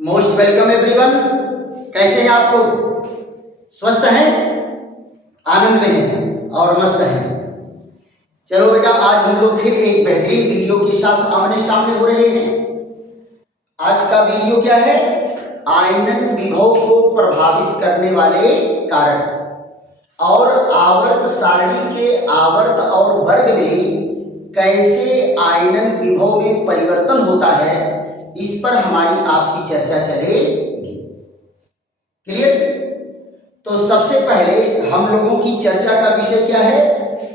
Most welcome everyone. कैसे हैं आप लोग? स्वस्थ हैं, आनंद में हैं और मस्त हैं। चलो बेटा, आज हम लोग फिर एक बेहतरीन वीडियो के साथ आमने सामने हो रहे हैं। आज का वीडियो क्या है? आयनन विभव को प्रभावित करने वाले कारक और आवर्त सारणी के आवर्त और वर्ग में कैसे आयनन विभव में परिवर्तन होता है, इस पर हमारी आपकी चर्चा चलेगी। क्लियर? तो सबसे पहले हम लोगों की चर्चा का विषय क्या है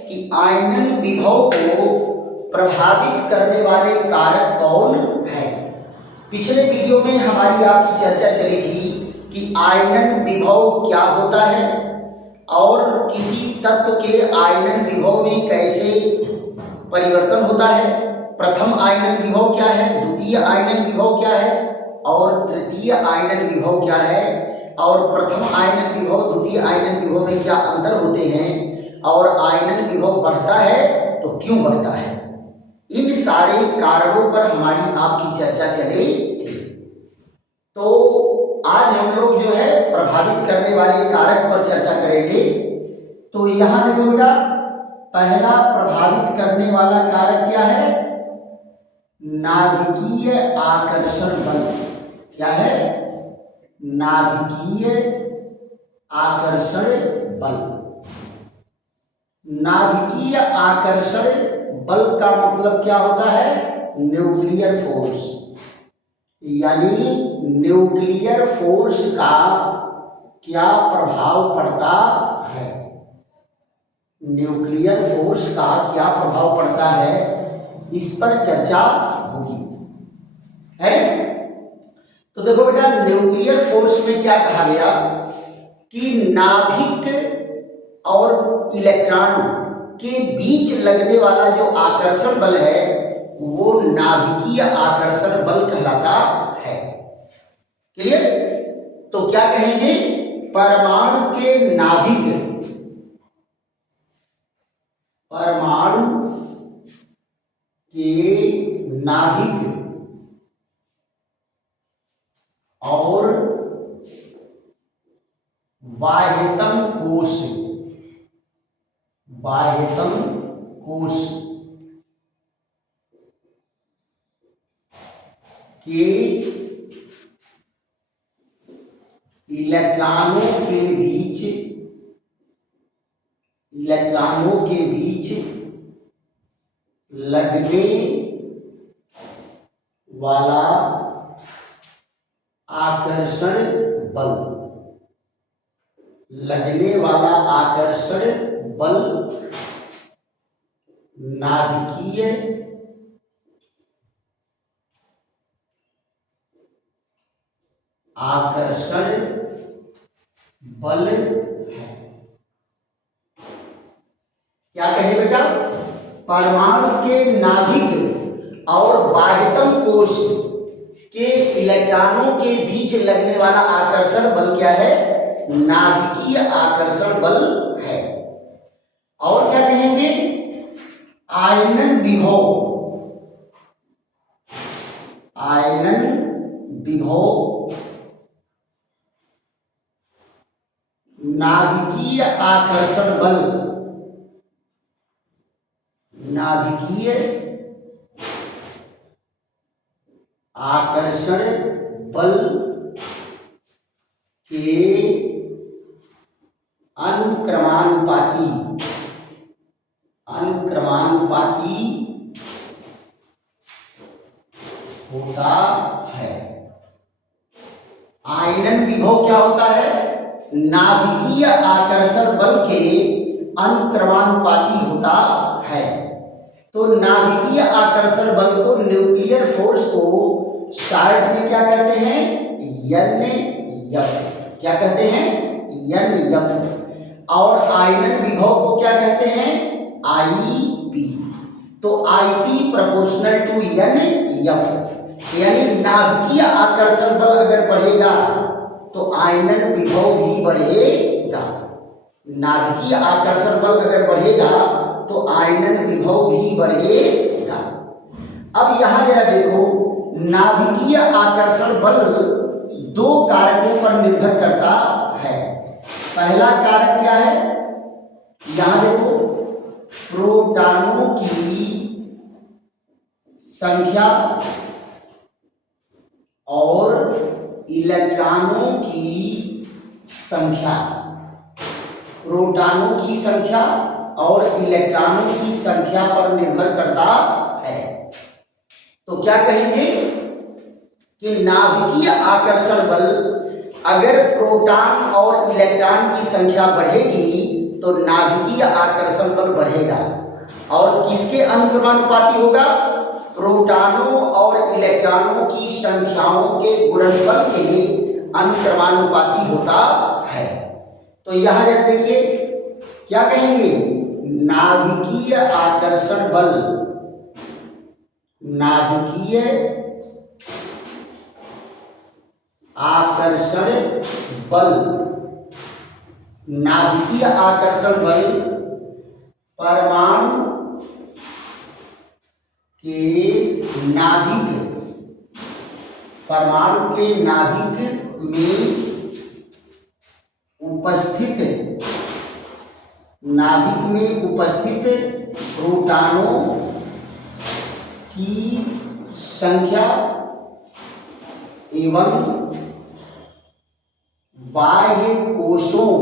कि आयनन विभव को प्रभावित करने वाले कारक कौन है। पिछले वीडियो में हमारी आपकी चर्चा चली थी कि आयनन विभव क्या होता है और किसी तत्व के आयनन विभव में कैसे परिवर्तन होता है। प्रथम आयनन विभव क्या है, द्वितीय आयनन विभव क्या है और तृतीय आयनन विभव क्या है, और प्रथम आयनन विभव द्वितीय आयनन विभव में क्या अंतर होते हैं, और आयनन विभव बढ़ता है तो क्यों बढ़ता है। इन सारे कारणों पर हमारी आपकी चर्चा चली। तो आज हम लोग जो है प्रभावित करने वाले कारक पर चर्चा करेंगे। तो यहां देखो बेटा, पहला प्रभावित करने वाला कारक क्या है? नाभिकीय आकर्षण बल। क्या है? नाभिकीय आकर्षण बल। नाभिकीय आकर्षण बल का मतलब क्या होता है? Nuclear force. यानी न्यूक्लियर फोर्स का क्या प्रभाव पड़ता है। न्यूक्लियर फोर्स का क्या प्रभाव पड़ता है, इस पर चर्चा होगी, है। तो देखो बेटा, न्यूक्लियर फोर्स में क्या कहा गया कि नाभिक और इलेक्ट्रॉन के बीच लगने वाला जो आकर्षण बल है वो नाभिकीय आकर्षण बल कहलाता है। क्लियर? तो क्या कहेंगे? परमाणु के नाभिक, परमाणु के नाभिक और बाह्यतम कोश, बाह्यतम कोश के इलेक्ट्रॉनों के बीच, इलेक्ट्रॉनों के बीच लगने वाला आकर्षण बल, लगने वाला आकर्षण बल नाभिकीय आकर्षण बल है। क्या कहे बेटा? परमाणु के नाभिक और बाह्यतम कोश के इलेक्ट्रॉनों के बीच लगने वाला आकर्षण बल क्या है? नाभिकीय आकर्षण बल है। और क्या कहेंगे? आयनन विभव, आयनन विभव नाभिकीय आकर्षण बल, नाभिकीय आकर्षण बल के अनुक्रमानुपाती, अनुक्रमानुपाती होता है। आयनन विभव क्या होता है? नाभिकीय आकर्षण बल के अनुक्रमानुपाती होता है। तो नाभिकीय आकर्षण बल को, न्यूक्लियर फोर्स को शॉर्ट में क्या कहते हैं? NF। क्या कहते हैं? NF। और आयनन विभव को क्या कहते हैं? IP। तो IP प्रोपोर्शनल टू NF। यानी नाभिकीय आकर्षण बल अगर बढ़ेगा तो आयनन विभव भी बढ़ेगा। नाभिकीय आकर्षण बल अगर बढ़ेगा तो आयनन विभव भी बढ़ेगा। अब यहां जरा देखो, नाभिकीय आकर्षण बल दो कारकों पर निर्भर करता है। पहला कारक क्या है, यहां देखो, प्रोटॉनों की संख्या और इलेक्ट्रॉनों की संख्या। प्रोटॉनों की संख्या और इलेक्ट्रॉनों की संख्या पर निर्भर करता है। तो क्या कहेंगे कि नाभिकीय आकर्षण बल, अगर प्रोटॉन और इलेक्ट्रॉन की संख्या बढ़ेगी तो नाभिकीय आकर्षण बल बढ़ेगा। और किसके अनुक्रमानुपाती होगा? प्रोटॉनों और इलेक्ट्रॉनों की संख्याओं के गुणनफल के अनुक्रमानुपाती होता है। तो यहां जरा देखिए क्या कहेंगे, नाभिकीय आकर्षण बल, नाभिकीय आकर्षण बल, नाभिकीय आकर्षण बल परमाणु के नाभिक, परमाणु के नाभिक में उपस्थित, नाभिक में उपस्थित प्रोटॉनों की संख्या एवं बाह्य कोशों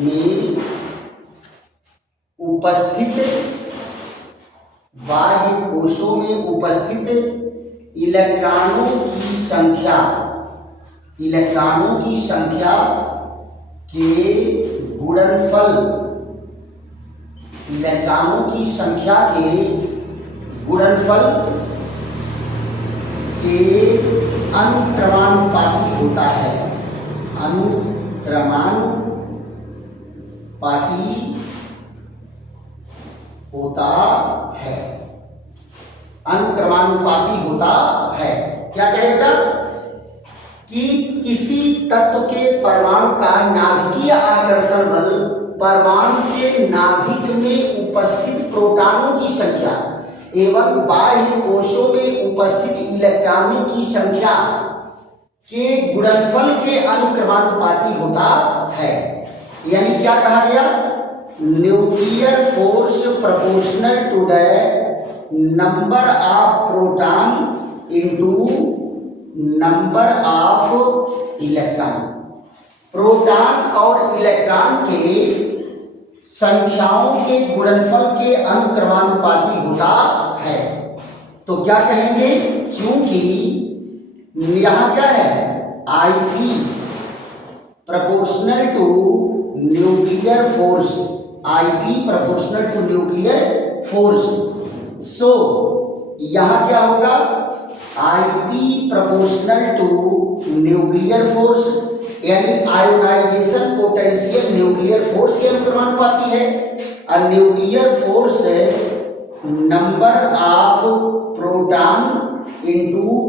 में उपस्थित, बाह्य कोशों में उपस्थित इलेक्ट्रॉनों की संख्या, इलेक्ट्रॉनों की संख्या के गुणनफल, इलेक्ट्रॉनों की संख्या के गुणनफल के अनुक्रमानुपाती होता है। अनुक्रमानुपाती होता है, अनुक्रमानुपाती होता है। क्या कहेगा कि किसी तत्व के परमाणु का नाभिकीय आकर्षण बल परमाणु के नाभिक में उपस्थित प्रोटॉनों की संख्या एवं बाह्य कोशों में उपस्थित इलेक्ट्रॉनों की संख्या के गुणनफल के अनुक्रमानुपाती होता है। यानी क्या कहा गया, nuclear force proportional to the number of proton into number of electron. Proton और इलेक्ट्रॉन के संख्याओं के गुणनफल के अनुक्रमानुपाती होता है। तो क्या कहेंगे, चूंकि यहां क्या है, Ip proportional to nuclear force, Ip proportional to nuclear force, so यहां क्या होगा, Ip proportional to nuclear force, यानी आयोनाइजेशन पोटेंशियल न्यूक्लियर फोर्स के अनुक्रमानुपाती है। और nuclear force number of proton into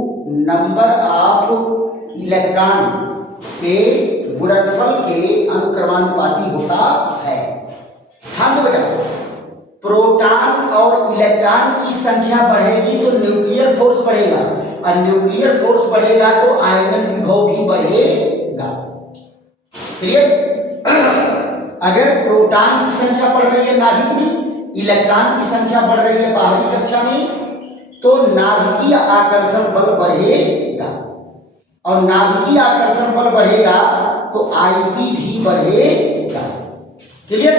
number of electron के गुणनफल के अनुक्रमानुपाती होता है। ध्यान दो बेटा, प्रोटॉन और इलेक्ट्रॉन की संख्या बढ़ेगी तो न्यूक्लियर फोर्स बढ़ेगा, और न्यूक्लियर फोर्स बढ़ेगा तो आयनन विभव भी बढ़ेगा। क्लियर? अगर प्रोटॉन की संख्या बढ़ रही है नाभिक में, इलेक्ट्रॉन की संख्या बढ़ रही है बाहरी कक्षा में, तो नाभिकीय आकर्षण बल बढ़ेगा, और नाभिकीय आकर्षण बल बढ़ेगा तो Ip भी बढ़ेगा। क्लियर?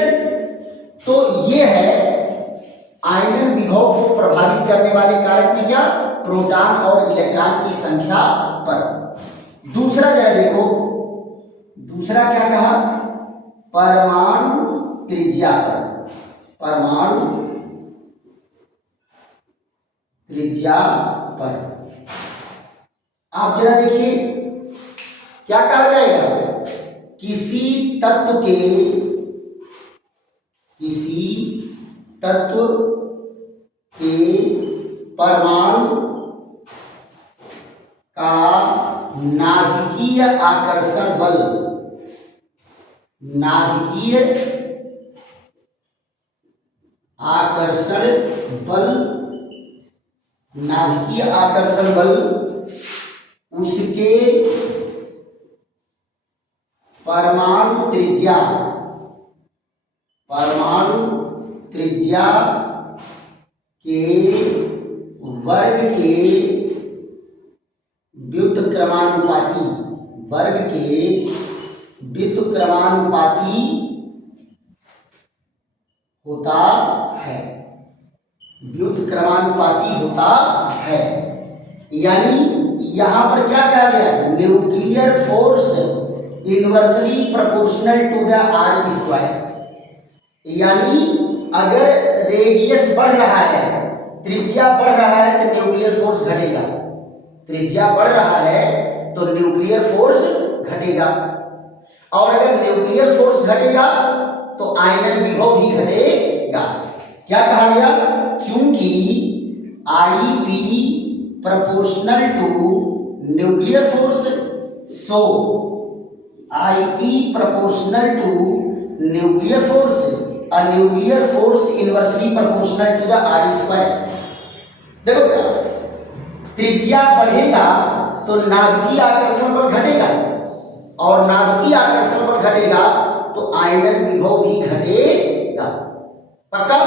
तो ये है आयनन विभव को प्रभावित करने वाले कारक में क्या, प्रोटॉन और इलेक्ट्रॉन की संख्या पर। दूसरा जरा देखो, दूसरा क्या कहा, परमाणु त्रिज्या पर, परमाणु त्रिज्या पर आप जरा देखिए क्या कहा जाएगा, किसी तत्व के, किसी तत्व के परमाणु का नाभिकीय आकर्षण बल, नाभिकीय आकर्षण बल, नाभिकीय आकर्षण बल उसके परमाणु त्रिज्या के वर्ग के व्युत्क्रमानुपाती होता है, यानी यहां पर क्या कहा गया, nuclear force inversely proportional to the are square. यानी अगर रेडियस बढ़ रहा है, त्रिज्या बढ़ रहा है तो न्यूक्लियर फोर्स घटेगा, तो न्यूक्लियर फोर्स घटेगा, और अगर न्यूक्लियर फोर्स घटेगा तो आयनन विभव भी घटेगा। क्या कहा गया, चूंकि IP proportional to nuclear force, so IP proportional to nuclear force, a nuclear force inversely proportional to the r square। देखो क्या, त्रिज्या बढ़ेगा तो नाभिकीय आकर्षण बल घटेगा, और नाभिकीय आकर्षण बल घटेगा तो आयनन विभव भी घटेगा। पक्का?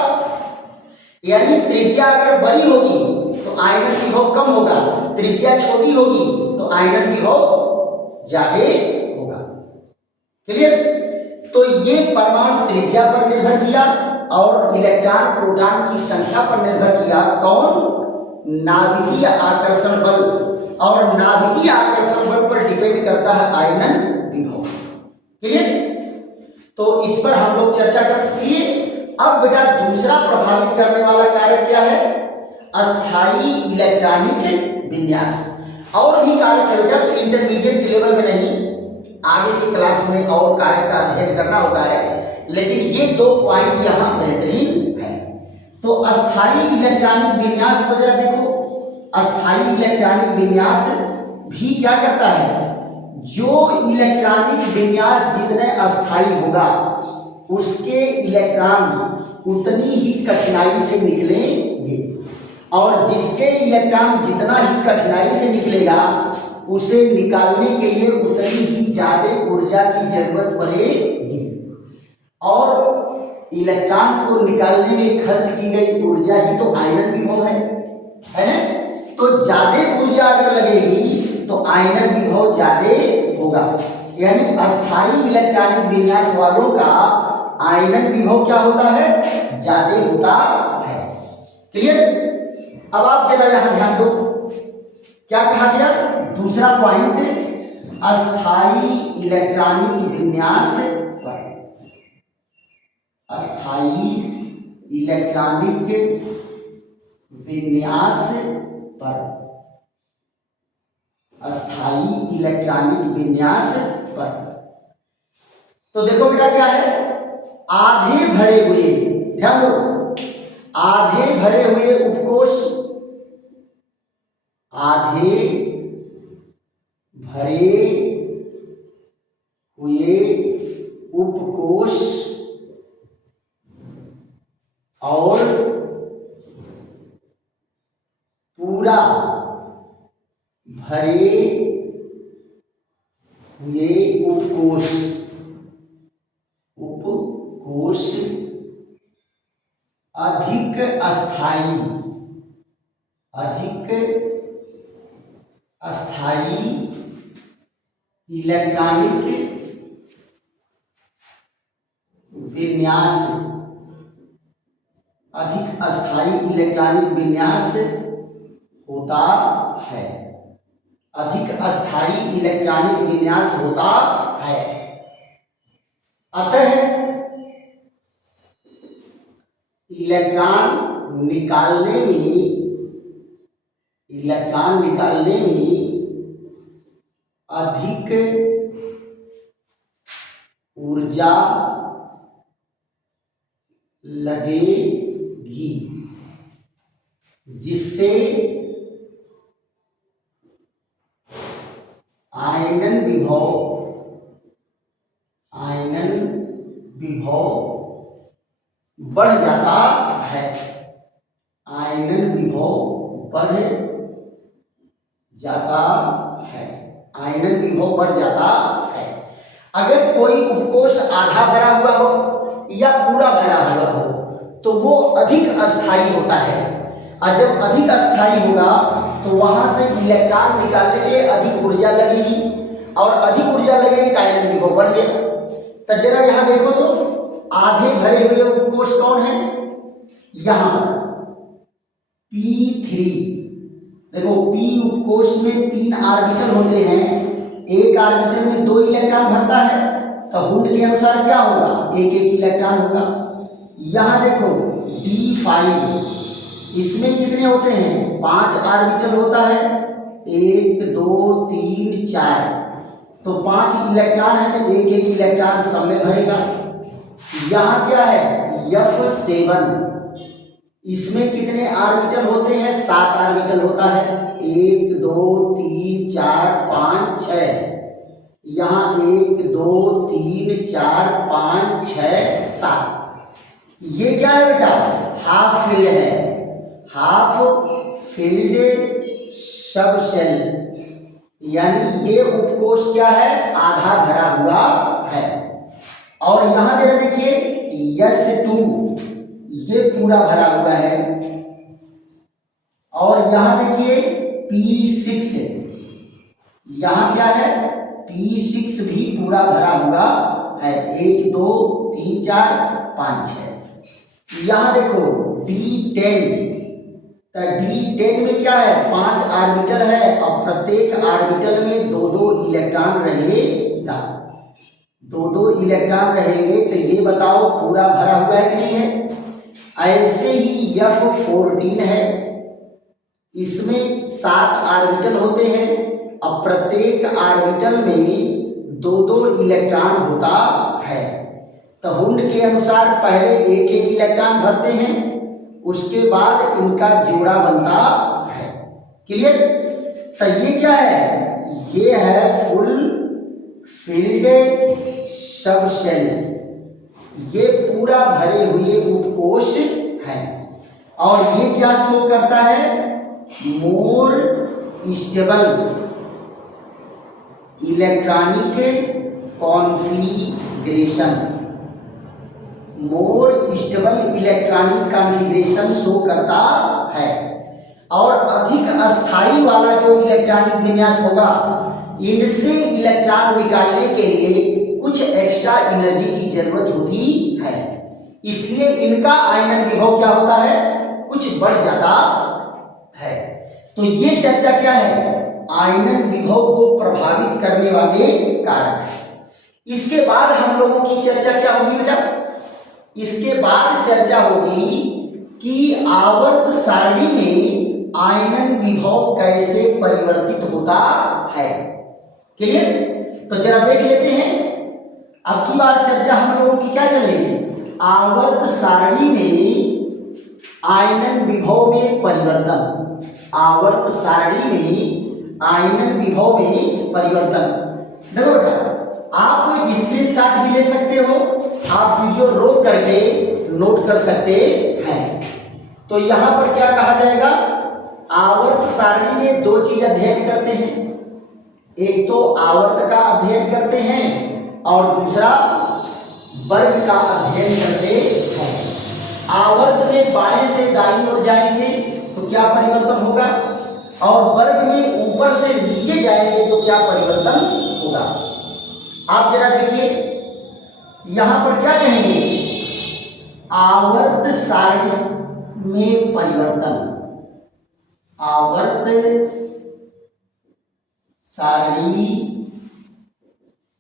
यानी त्रिज्या अगर बड़ी होगी तो आयनन विभव कम होगा, त्रिज्या छोटी होगी तो आयनन विभव ज्यादा होगा। क्लियर? तो ये परमाणु त्रिज्या पर निर्भर किया और इलेक्ट्रॉन प्रोटॉन की संख्या पर निर्भर किया। कौन? नाभिकीय आकर्षण बल, और नाभिकीय आकर्षण बल पर डिपेंड करता है आयनन विभव। क्लियर? तो इस पर हम लोग चर्चा कर लिए। अब बेटा दूसरा प्रभावित करने वाला कारक क्या है, अस्थायी इलेक्ट्रॉनिक विन्यास। और भी कारक है बेटा, तो इंटरमीडिएट के लेवल में नहीं, आगे की क्लास में और कारक का अध्ययन करना होता है, लेकिन ये 2 पॉइंट यहाँ बेहतरीन है। तो अस्थायी इलेक्ट्रॉनिक विन्यास को जरा देखो। अस्थायी इलेक्ट्रॉनिक विन्यास भी क्या करता है, जो इलेक्ट्रॉनिक विन्यास जितने अस्थायी होगा उसके इलेक्ट्रॉन उतनी ही कठिनाई से निकलेंगे, और जिसके इलेक्ट्रॉन जितना ही कठिनाई से निकलेगा उसे निकालने के लिए उतनी ही ज्यादा ऊर्जा की जरूरत पड़ेगी, और इलेक्ट्रॉन को निकालने में खर्च की गई ऊर्जा ही तो आयनन विभव है ना? तो ज्यादा ऊर्जा अगर लगेगी तो आयनन विभव ज्यादा होगा। यानी अस्थायी इलेक्ट्रॉनिक विन्यास वालों का आयनन विभव क्या होता है, ज्यादा होता है। क्लियर? अब आप जरा यहां ध्यान दो, क्या कहा गया, दूसरा पॉइंट, अस्थायी इलेक्ट्रॉनिक विन्यास पर, अस्थायी इलेक्ट्रॉनिक विन्यास पर, अस्थायी इलेक्ट्रॉनिक विन्यास पर। तो देखो बेटा क्या है, आधे भरे हुए, ध्यान दो, आधे भरे हुए उपकोष, आधे भरे हुए उपकोष और पूरा भरे हुए उपकोष अधिक अस्थायी इलेक्ट्रॉनिक विन्यास, अधिक अस्थायी इलेक्ट्रॉनिक विन्यास होता है, अधिक अस्थायी इलेक्ट्रॉनिक विन्यास होता है। अतः इलेक्ट्रॉन निकालने में अधिक ऊर्जा लगेगी, जिससे आयनन विभव बढ़ जाता है, आयनन विभव बढ़ जाता है। आयनन विभव बढ़ जाता है। अगर कोई उपकोष आधा भरा हुआ हो या पूरा भरा हुआ हो तो वो अधिक अस्थायी होता है, और जब अधिक अस्थायी होगा तो वहां से इलेक्ट्रॉन निकालने के लिए अधिक ऊर्जा लगेगी, और अधिक ऊर्जा लगेगी तो आयनन विभव बढ़ गया। तो जरा यहाँ देखो तो आधे भरे हुए उपकोष कौन है, यहाँ पर P3। देखो P उपकोष में 3 ऑर्बिटल होते हैं, एक ऑर्बिटल में 2 इलेक्ट्रॉन भरता है, तो हुंड के अनुसार क्या होगा, एक एक इलेक्ट्रॉन होगा। यहाँ देखो D5, इसमें कितने होते हैं, 5 ऑर्बिटल होता है, 1 2 3 4, तो 5 इलेक्ट्रॉन है तो एक एक इलेक्ट्रॉन सब में भरेगा। यहाँ क्या है F7, इसमें कितने ऑर्बिटल होते हैं, 7 ऑर्बिटल होता है, 1 2 3 4 5 6, यहाँ 1 2 3 4 5 6 7। ये क्या है बेटा, हाफ फिल्ड है, हाफ फिल्ड सब सेल, यानी ये उपकोष क्या है, आधा भरा हुआ है। और यहां जरा देखिए S2, ये पूरा भरा हुआ है, और यहां देखिए P6, यहां क्या है, P6 भी पूरा भरा हुआ है, 1 2 3 4 5 6। यहां देखो D10, तो D10 में क्या है, 5 ऑर्बिटल है, और प्रत्येक ऑर्बिटल में 2 इलेक्ट्रॉन रहेगा, 2 इलेक्ट्रॉन रहेंगे। तो ये बताओ पूरा भरा हुआ है कि नहीं है। ऐसे ही F14 है, इसमें 7 ऑर्बिटल होते हैं, और प्रत्येक ऑर्बिटल में 2 इलेक्ट्रॉन होता है। तो हुंड के अनुसार पहले एक एक इलेक्ट्रॉन भरते हैं, उसके बाद इनका जोड़ा बनता है। क्लियर। तो ये क्या है, ये है फुल फील्ड सब सेल, ये पूरा भरे हुए उपकोष है। और ये क्या शो करता है, more stable electronic configuration, more stable electronic configuration show करता है। और अधिक अस्थाई वाला जो इलेक्ट्रॉनिक विन्यास होगा, इनसे इलेक्ट्रॉन निकालने के लिए कुछ एक्स्ट्रा एनर्जी की जरूरत होती है, इसलिए इनका आयनन विभव क्या होता है, कुछ बढ़ जाता है। तो ये चर्चा क्या है, आयनन विभव को प्रभावित करने वाले कारक। इसके बाद हम लोगों की चर्चा क्या होगी बेटा, इसके बाद चर्चा होगी कि आवर्त सारणी में आयनन विभव कैसे परिवर्तित होता है। क्लियर। तो जरा देख लेते हैं, अब की बार चर्चा हम लोगों की क्या चलेगी, आवर्त सारणी में आयनन विभव में परिवर्तन, आवर्त सारणी में आयनन विभव में परिवर्तन। देखो बेटा, आप स्क्रीनशॉट भी ले सकते हो, आप वीडियो रोक करके नोट कर सकते हैं। तो यहां पर क्या कहा जाएगा, आवर्त सारणी में 2 चीज अध्ययन करते हैं, एक तो आवर्त का अध्ययन करते हैं और दूसरा वर्ग का अध्ययन करते हैं। आवर्त में बाएं से दाईं ओर जाएंगे तो क्या परिवर्तन होगा, और वर्ग में ऊपर से नीचे जाएंगे तो क्या परिवर्तन होगा। आप जरा देखिए, यहां पर क्या कहेंगे, आवर्त सारणी में परिवर्तन, आवर्त सारणी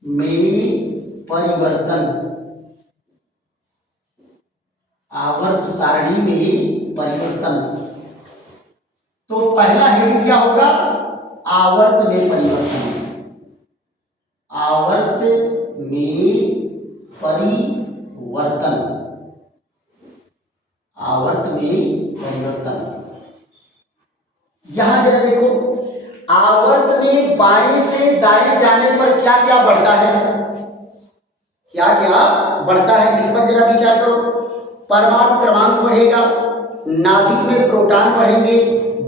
में परिवर्तन, आवर्त सारणी में परिवर्तन। तो पहला हेडिंग क्या होगा, आवर्त में परिवर्तन, आवर्त में परिवर्तन, आवर्त में परिवर्तन। यहां जरा देखो, आवर्त में बाएं से दाएं जाने पर क्या क्या बढ़ता है, क्या क्या बढ़ता है, इस पर जरा विचार करो। परमाणु क्रमांक बढ़ेगा, नाभिक में प्रोटॉन बढ़ेंगे,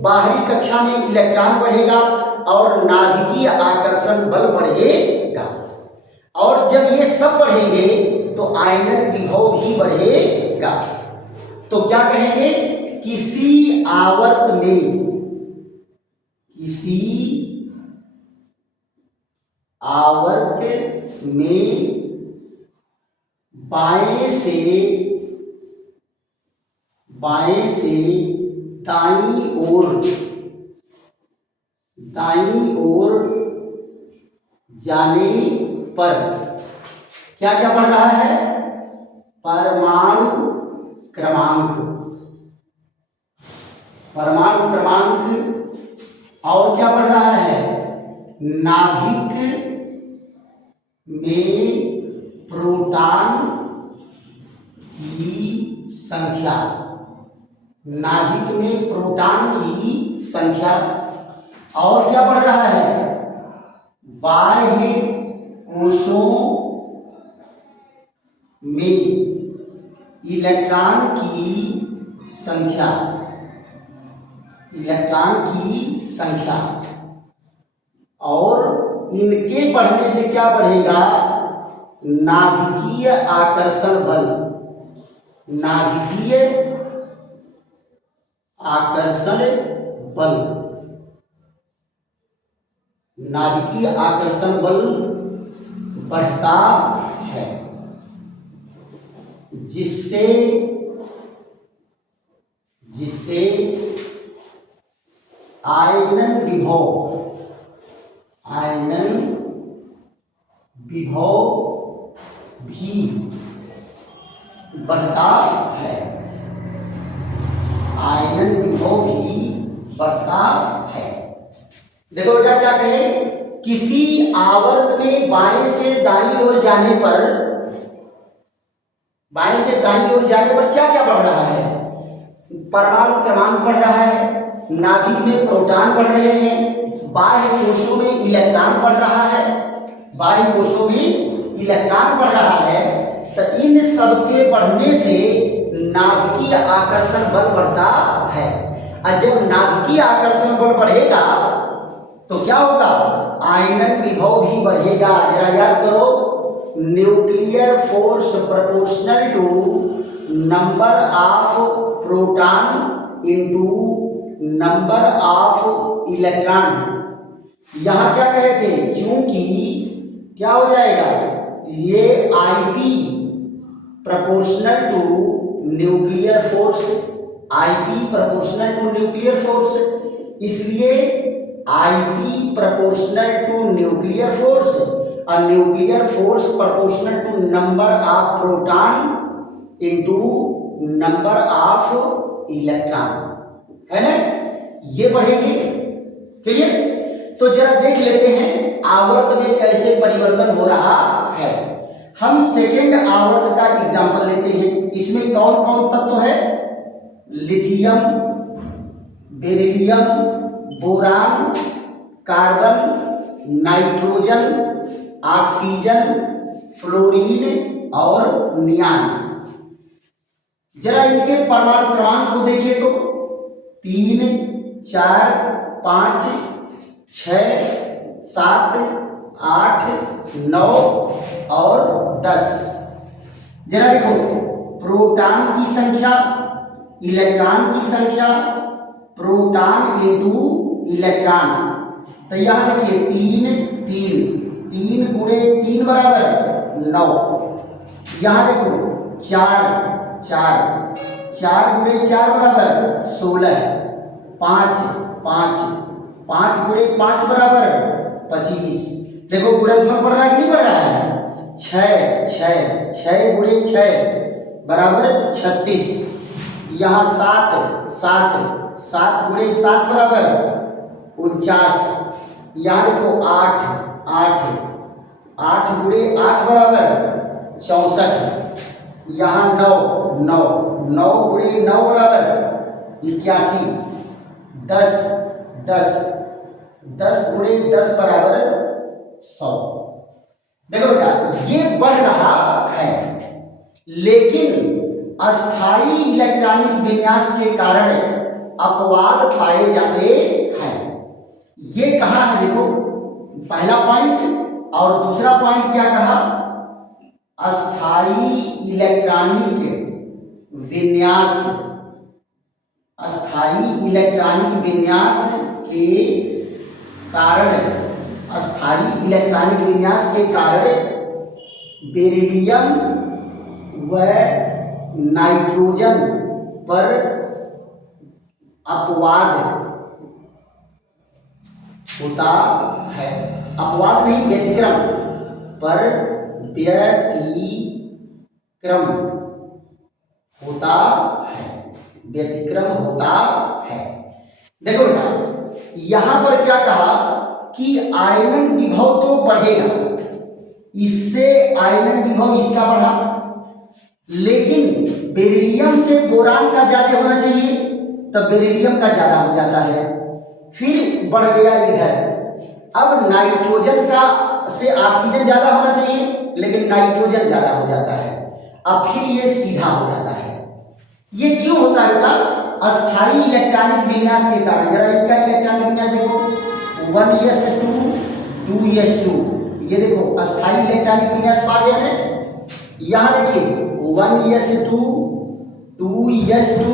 बाहरी कक्षा में इलेक्ट्रॉन बढ़ेगा, और नाभिकीय आकर्षण बल बढ़ेगा। और जब ये सब बढ़ेंगे तो आयनन विभव भी बढ़ेगा। तो क्या कहेंगे, किसी आवर्त में बाएं से दाईं ओर जाने पर क्या क्या बढ़ रहा है, परमाणु क्रमांक, और क्या बढ़ रहा है, नाभिक में प्रोटॉन की संख्या, नाभिक में प्रोटॉन की संख्या। और क्या बढ़ रहा है, बाह्य कोशों में इलेक्ट्रॉन की संख्या। और इनके बढ़ने से क्या बढ़ेगा, नाभिकीय आकर्षण बल, नाभिकीय आकर्षण बल बढ़ता है, जिससे आयनन विभव भी बढ़ता है, देखो बेटा क्या कहे, किसी आवर्त में बाएं से दाईं ओर जाने पर क्या क्या बढ़ रहा है, परमाणु क्रमांक बढ़ रहा है, नाभिक में प्रोटॉन बढ़ रहे हैं, बाह्य कोशों में इलेक्ट्रॉन बढ़ रहा है, तो इन सब के बढ़ने से नाभिकीय आकर्षण बल बढ़ता है। और जब नाभिकीय आकर्षण बल बढ़ेगा तो क्या होगा, आयनन विभव भी बढ़ेगा। जरा याद करो, nuclear force proportional to number of proton into number of electron. यहां क्या कहे थे, चूंकि क्या हो जाएगा, ये IP proportional to nuclear force, इसलिए IP proportional to nuclear force और nuclear force proportional to number of proton into number of electron, है ना, ये बढ़ेंगे। क्लियर? तो जरा देख लेते हैं आवर्त में कैसे परिवर्तन हो रहा है। हम सेकेंड आवर्त का एग्जांपल लेते हैं। इसमें कौन कौन तत्व है, lithium, beryllium, boron, carbon, nitrogen, oxygen, fluorine और नियान। जरा इनके परमाणु क्रमांक को देखिए तो 3, 4, 5, 6, 7, 8, 9 और 10। जरा देखो, प्रोटॉन की संख्या, इलेक्ट्रॉन की संख्या, प्रोटॉन इनटू इलेक्ट्रॉन, तो यहां देखिए 3 गुणे 3 बराबर 9। यहां देखो 4 गुणे 4 बराबर 16, 5 गुणे 5 बराबर 25। देखो गुणनफल बढ़ रहा है कि नहीं बढ़ रहा है, 6 गुणे 6 बराबर 36। यहाँ 7 गुणे 7 बराबर 49। यहाँ देखो 8 गुणे 8 बराबर 64। यहाँ 9 गुणे 9 बराबर 81। 10 गुणे 10 बराबर 100। देखो बेटा, ये बढ़ रहा है, लेकिन अस्थाई इलेक्ट्रॉनिक विन्यास के कारण अपवाद पाए जाते हैं। ये कहाँ है देखो, पहला पॉइंट। और दूसरा पॉइंट क्या कहा, अस्थाई इलेक्ट्रॉनिक विन्यास, अस्थाई इलेक्ट्रॉनिक विन्यास के कारण, अस्थाई इलेक्ट्रॉनिक विन्यास के कारण बेरिलियम व नाइट्रोजन पर अपवाद होता है, अपवाद नहीं, व्यतिक्रम, पर व्यतिक्रम होता है, व्यतिक्रम होता है। देखो बेटा, यहां पर क्या कहा कि आयनन विभव तो बढ़ेगा, इससे आयनन विभव इसका बढ़ा, लेकिन बेरिलियम से बोरान का ज्यादा होना चाहिए, तब बेरिलियम का ज्यादा हो जाता है, फिर बढ़ गया इधर। अब नाइट्रोजन का से ऑक्सीजन ज्यादा होना चाहिए, लेकिन नाइट्रोजन ज्यादा हो जाता है, अब फिर ये सीधा हो जाता है। ये क्यों होता है बेटा, अस्थाई इलेक्ट्रॉनिक विन्यास के कारण। जरा इनका इलेक्ट्रॉनिक विन्यास देखो, 1s2 2s2, ये देखो अस्थाई इलेक्ट्रॉनिक विन्यास पा गया है। यहां देखिए 1s2 2s2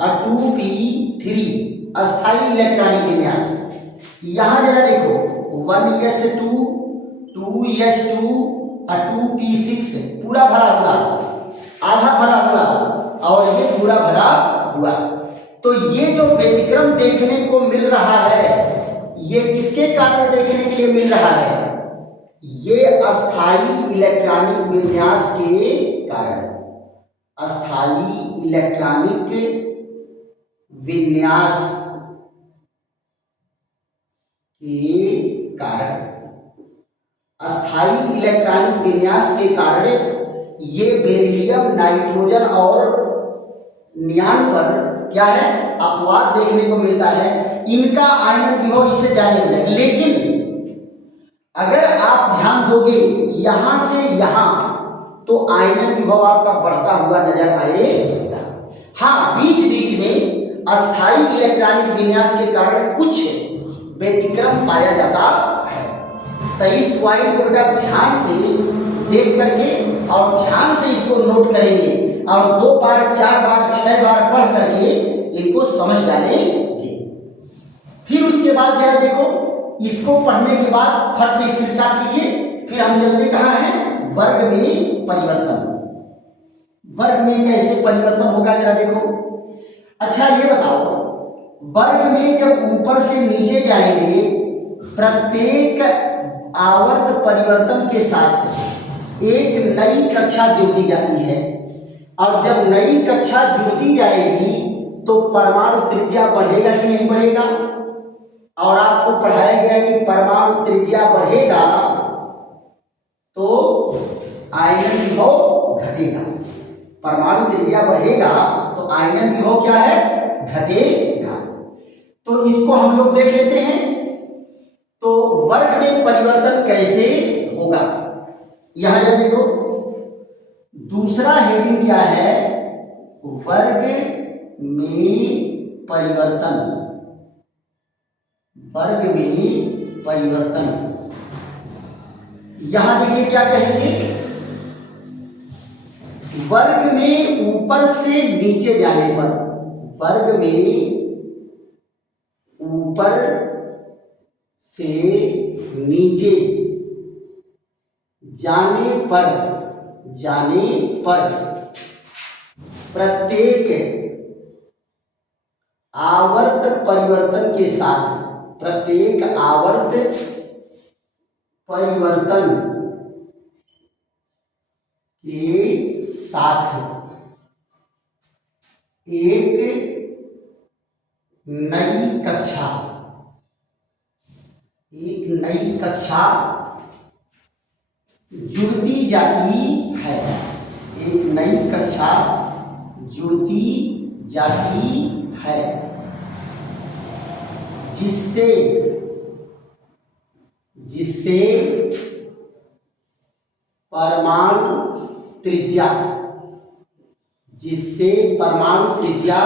और 2p3 अस्थाई इलेक्ट्रॉनिक विन्यास। यहां जरा देखो 1s2 2s2 और 2p6 पूरा भरा हुआ, आधा भरा हुआ और ये पूरा भरा हुआ। तो ये जो व्यतिक्रम देखने को मिल रहा है, ये किसके कारण देखने के लिए मिल रहा है, ये अस्थाई इलेक्ट्रॉनिक विन्यास के कारण, अस्थाई इलेक्ट्रॉनिक विन्यास के कारण, अस्थाई इलेक्ट्रॉनिक विन्यास के कारण ये बेरिलियम, नाइट्रोजन और नियान पर क्या है, अपवाद देखने को मिलता है, इनका आयनन विभव इससे ज्यादा हो जाएगा। लेकिन अगर आप ध्यान दोगे यहां से यहां, तो आयनन विभव आपका बढ़ता हुआ नजर आएगा। हाँ, बीच बीच में अस्थाई इलेक्ट्रॉनिक विन्यास के कारण कुछ व्यतिक्रम पाया जाता है। तो इस पॉइंट को बेटा ध्यान से देख करके और ध्यान से इसको नोट करेंगे और 2 बार 4 बार 6 बार पढ़ करके इनको समझ डालेंगे। फिर उसके बाद जरा देखो, इसको पढ़ने के बाद फट से स्क्रीनशॉट कीजिए। फिर हम चलते कहाँ हैं, वर्ग में परिवर्तन। वर्ग में कैसे परिवर्तन होगा जरा देखो। अच्छा ये बताओ, वर्ग में जब ऊपर से नीचे जाएंगे, प्रत्येक आवर्त परिवर्तन के साथ एक नई कक्षा जुड़ती जाती है, और जब नई कक्षा जुड़ती जाएगी तो परमाणु त्रिज्या बढ़ेगा कि नहीं बढ़ेगा। और आपको पढ़ाया गया है कि परमाणु त्रिज्या बढ़ेगा तो आयनन विभव घटेगा, परमाणु त्रिज्या बढ़ेगा तो आयनन विभव क्या है, घटेगा। तो इसको हम लोग देख लेते हैं। तो वर्ग में परिवर्तन कैसे होगा, यहां जरा देखो, दूसरा हेडिंग क्या है, वर्ग में परिवर्तन, वर्ग में परिवर्तन। यहां देखिए क्या कहेंगे, वर्ग में ऊपर से नीचे जाने पर, वर्ग में ऊपर से नीचे जाने पर, जाने पर प्रत्येक आवर्त परिवर्तन के साथ, प्रत्येक आवर्त परिवर्तन के साथ एक नई कक्षा, एक नई कक्षा जुड़ती जाती है, एक नई कक्षा जुड़ती जाती है, जिससे जिससे परमाणु त्रिज्या, जिससे परमाणु त्रिज्या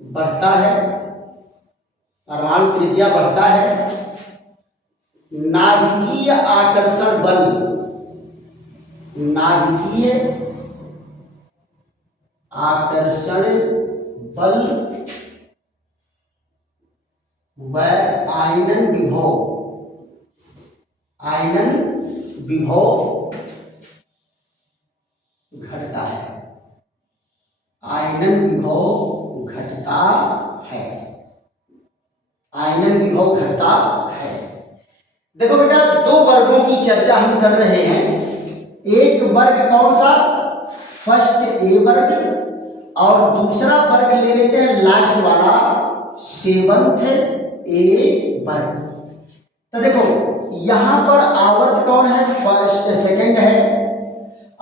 बढ़ता है, परमाणु त्रिज्या बढ़ता है, नाभिकीय आकर्षण बल, नाभिकीय आकर्षण बल व आयनन विभव, आयनन विभव घटता है, आयनन विभव घटता है, आयनन विभव घटता है। देखो बेटा, दो वर्गों की चर्चा हम कर रहे हैं। एक वर्ग कौन सा? फर्स्ट ए वर्ग, और दूसरा वर्ग ले लेते हैं लास्ट वाला, सेवंथ ए वर्ग। तो देखो यहां पर आवर्त कौन है? फर्स्ट सेकंड है,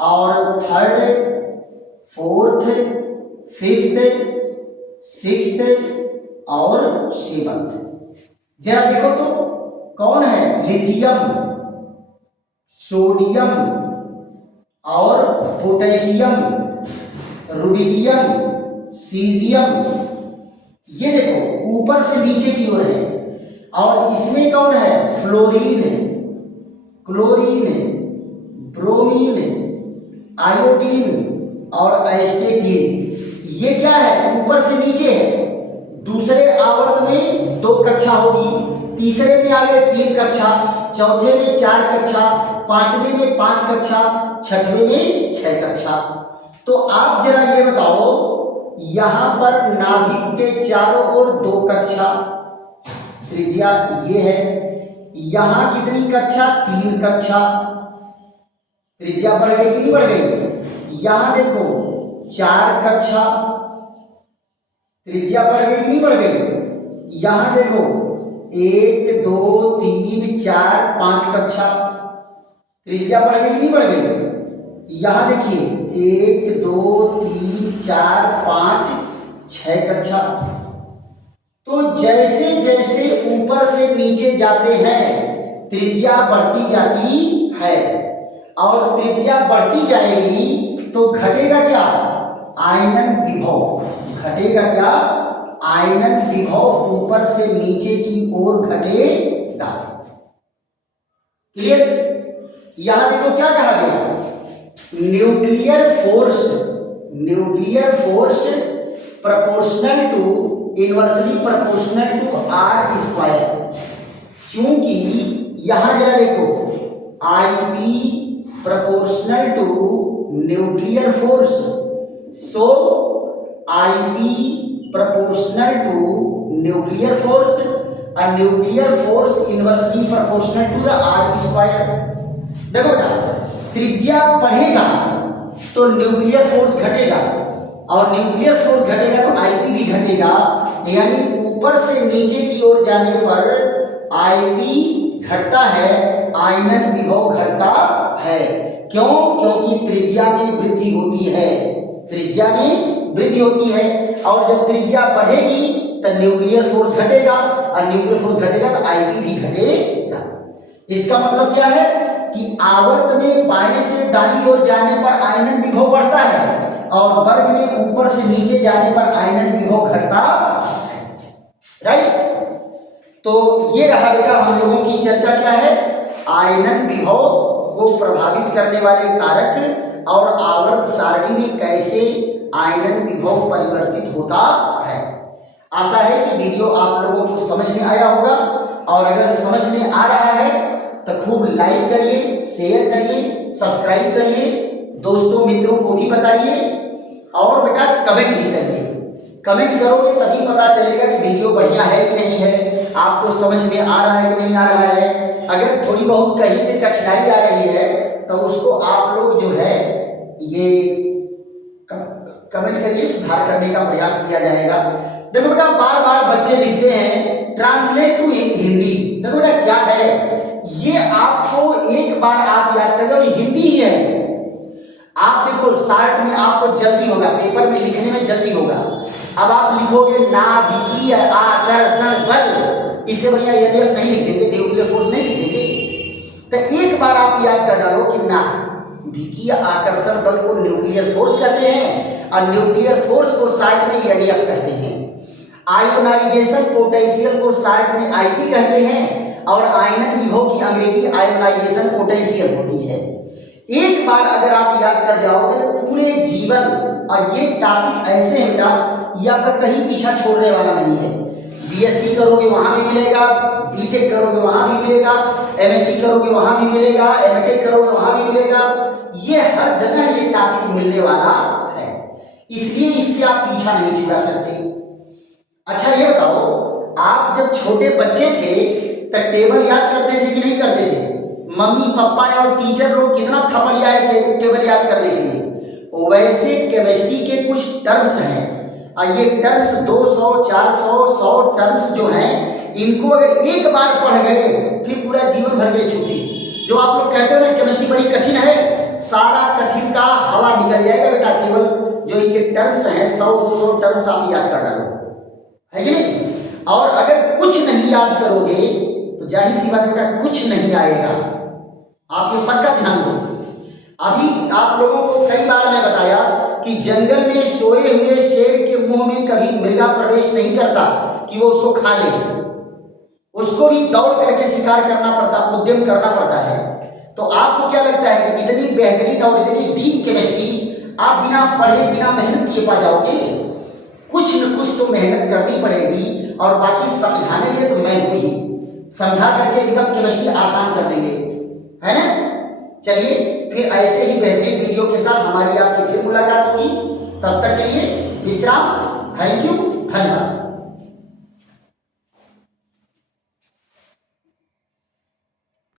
और थर्ड, फोर्थ, फिफ्थ, सिक्स्थ और सेवंथ। जरा देखो तो कौन है? लिथियम, सोडियम और पोटेशियम, रुबिडियम, सीजियम। ये देखो ऊपर से नीचे की ओर है। और इसमें कौन है? फ्लोरीन, क्लोरीन, ब्रोमीन, आयोडीन और एस्टेटीन। ये क्या है? ऊपर से नीचे है। दूसरे आवर्त में 2 कक्षा होगी, तीसरे में आ गए 3 कक्षा, चौथे में 4 कक्षा, पांचवें में 5 कक्षा, छठवें में 6 कक्षा। तो आप जरा ये बताओ, यहां पर नाभिक के चारों ओर 2 कक्षा, त्रिज्या ये है। यहां कितनी कक्षा? 3 कक्षा। त्रिज्या बढ़ गई कि नहीं बढ़ गई? यहां देखो 4 कक्षा, त्रिज्या बढ़ गई कि नहीं बढ़ गई? यहां देखो 1 2 3 4 5 कक्षा, त्रिज्या बढ़ गई कि नहीं बढ़ गई? यहां देखिए 1 2 3 4 5 6 कक्षा। तो जैसे जैसे ऊपर से नीचे जाते हैं त्रिज्या बढ़ती जाती है, और त्रिज्या बढ़ती जाएगी तो घटेगा क्या? आयनन विभव घटेगा। क्या? आयनन विभव ऊपर से नीचे की ओर घटेगा। क्लियर? यहां देखो क्या कहा गया? Nuclear force, nuclear force proportional to, inversely proportional to r square. चूंकि यहां जरा देखो Ip proportional to nuclear force, so Ip proportional to nuclear force, और nuclear force inversely proportional to the are square. देखो बेटा, त्रिज्या बढ़ेगा तो न्यूक्लियर फोर्स घटेगा, और न्यूक्लियर फोर्स घटेगा तो Ip भी घटेगा। यानी ऊपर से नीचे की ओर जाने पर Ip घटता है, आयनन विभव घटता है। क्यों? क्योंकि त्रिज्या में वृद्धि होती है, त्रिज्या में वृद्धि होती है। और जब त्रिज्या बढ़ेगी तो न्यूक्लियर फोर्स घटेगा, और न्यूक्लियर फोर्स घटेगा तो Ip भी घटेगा। इसका मतलब क्या है कि आवर्त में बाएं से दाईं ओर जाने पर आयनन विभव बढ़ता है, और वर्ग में ऊपर से नीचे जाने पर आयनन विभव घटता है। राइट? तो ये रहा बेटा हम लोगों की चर्चा। क्या है? आयनन विभव को प्रभावित करने वाले कारक और आवर्त सारणी में कैसे आयनन विभव परिवर्तित होता है। आशा है कि वीडियो आप लोगों को समझ में आया होगा, और अगर समझ में आ रहा है तो खूब लाइक करिए, शेयर करिए, सब्सक्राइब करिए, दोस्तों मित्रों को भी बताइए, और बेटा कमेंट भी करिए। कमेंट करोगे तभी पता चलेगा कि वीडियो बढ़िया है कि नहीं है, आपको समझ में आ रहा है कि नहीं आ रहा है। अगर थोड़ी बहुत कहीं से कठिनाई आ रही है तो उसको आप लोग जो है ये कमेंट करिए, सुधार करने का प्रयास किया जाएगा। देखो बेटा, बार बार बच्चे लिखते हैं ट्रांसलेट टू हिंदी। देखो बेटा क्या है, ये आपको एक बार आप याद कर लो, ये हिंदी ही है। आप देखो शार्ट में आपको जल्दी होगा, पेपर में लिखने में जल्दी होगा। अब आप लिखोगे नाभिकीय आकर्षण बल, इससे बढ़िया एनएफ नहीं लिख देंगे, न्यूक्लियर फोर्स नहीं लिख देंगे। तो एक बार आप याद कर डालो कि नाभिकीय आकर्षण बल को न्यूक्लियर फोर्स कहते हैं, और न्यूक्लियर फोर्स को शार्ट में एनएफ कहते हैं। आयोनाइजेशन पोटेंशियल को शॉर्ट में आईपी कहते हैं और आयनन विभव की अंग्रेजी आयोनाइजेशन पोटेंशियल होती है। एक बार अगर आप याद कर जाओगे तो पूरे जीवन, और ये टॉपिक ऐसे है बेटा, ये आपका कहीं पीछा छोड़ने वाला नहीं है। बीएससी करोगे वहां भी मिलेगा, बीटेक करोगे वहां भी मिलेगा, एमएससी करोगे वहां भी मिलेगा, एमटेक करोगे वहां भी मिलेगा। ये हर जगह ये टॉपिक मिलने वाला है, इसलिए इससे आप पीछा नहीं छुड़ा सकते। अच्छा ये बताओ, आप जब छोटे बच्चे थे तो टेबल याद करते थे कि नहीं करते थे? मम्मी पापा और टीचर लोग कितना थपड़ियाए थे टेबल याद करने के लिए। वैसे केमिस्ट्री के कुछ टर्म्स हैं, और ये टर्म्स 200, 400, 100 टर्म्स जो हैं, इनको अगर एक बार पढ़ गए फिर पूरा जीवन भर के लिए छुट्टी। जो आप लोग कहते हो ना केमिस्ट्री बड़ी कठिन है, सारा कठिन का हवा निकल जाएगा बेटा, केवल जो इनके टर्म्स हैं 100-200 टर्म्स आप याद कर डालो, है कि नहीं? और अगर कुछ नहीं याद करोगे तो जाहिर सी बात है बेटा कुछ नहीं आएगा। आप ये पक्का ध्यान दो। अभी आप लोगों को कई बार मैं बताया कि जंगल में सोए हुए शेर के मुंह में कभी मृगा प्रवेश नहीं करता कि वो उसको खा ले, उसको भी दौड़ करके शिकार करना पड़ता, उद्यम करना पड़ता है। तो आपको क्या लगता है कि इतनी बेहतरीन और इतनी डीप केमिस्ट्री आप बिना पढ़े बिना मेहनत किए पा जाओगे? कुछ न कुछ तो मेहनत करनी पड़ेगी, और बाकी समझाने के लिए तो मैं हूं ही, समझा करके एकदम केमिस्ट्री आसान कर देंगे, है ना? चलिए फिर ऐसे ही बेहतरीन वीडियो के साथ हमारी आपकी फिर मुलाकात होगी। तब तक के लिए विश्राम। थैंक यू, धन्यवाद।